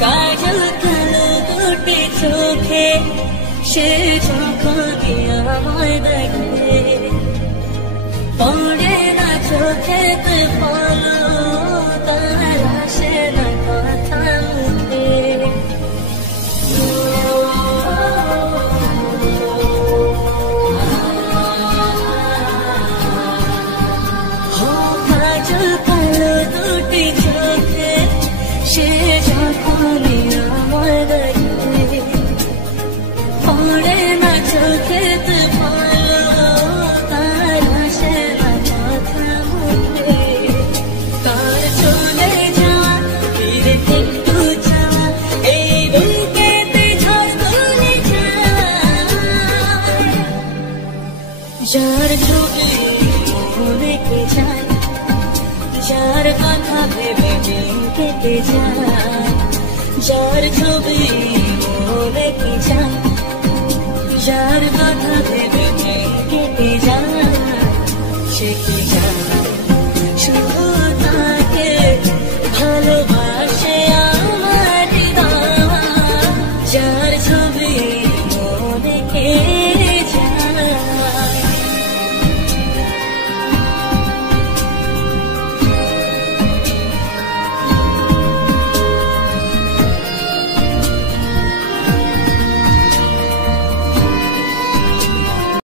কাজল কালো দুটি চোখে সে যখনই আমায় দেখে পড়ে না চোখেতে পলো তার আসে না কথা মুখে কাজল কালো দুটি চোখে সে যখনই আমায় দেখে পড়ে না চোখেতে পলো তার আসে না কথা মুখে তার চলে যাওয়া ফিরে একটু যাওয়া এই বুকেতে ঝড় তুলে যায় যার ছবি মনে কে যায় যার কথা ভেবে দিন কেটে যায় যার ছবি মনে কে যায় যার কথা ভেবে দিন কেটে যায় সে কি যায়